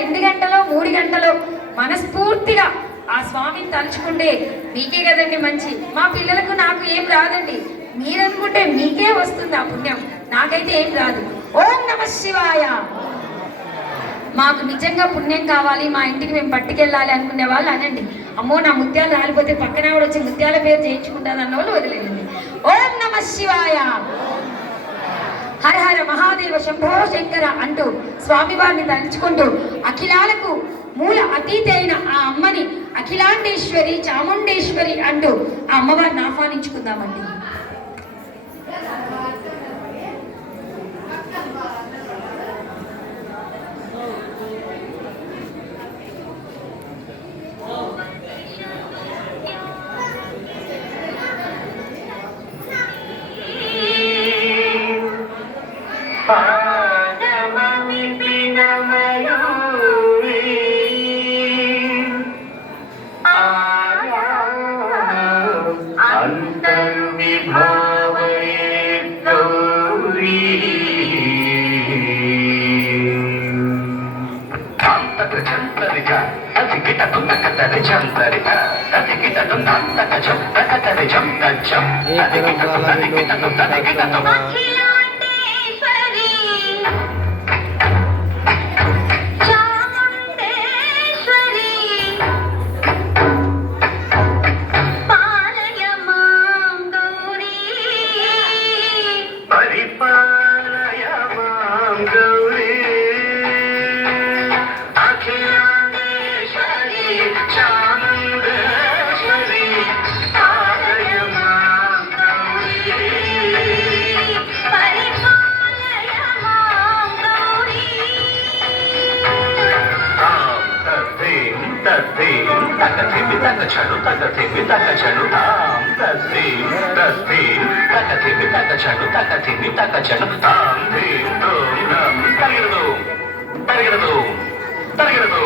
2 గంటలో 3 గంటలో మనస్ఫూర్తిగా ఆ స్వామిని తలుచుకుంటే మీకే కదండి మంచి. మా పిల్లలకు నాకు ఏం రాదండి, మీరనుకుంటే మీకే వస్తుంది ఆ పుణ్యం, నాకైతే ఏం రాదు. ఓం నమః శివాయ. మాకు నిజంగా పుణ్యం కావాలి, మా ఇంటికి మేము పట్టుకెళ్ళాలి అనుకునే వాళ్ళు అనండి. అమ్మో నా ముత్యాలు రాలిపోతే పక్కన ఆవిడ వచ్చి ముత్యాల పేరు చేయించుకుంటుంది అన్న వాళ్ళు వదిలేయండి. ఓం నమః శివాయ. హర హర మహాదేవ శంభో శంకర అంటూ స్వామివారిని తలుచుకుంటూ అఖిలాలకు మూల అతీతి అయిన ఆ అమ్మని అఖిలాండేశ్వరి చాముండేశ్వరి అంటూ ఆ అమ్మవారిని ఆహ్వానించుకుందామండి. పరిగెడదు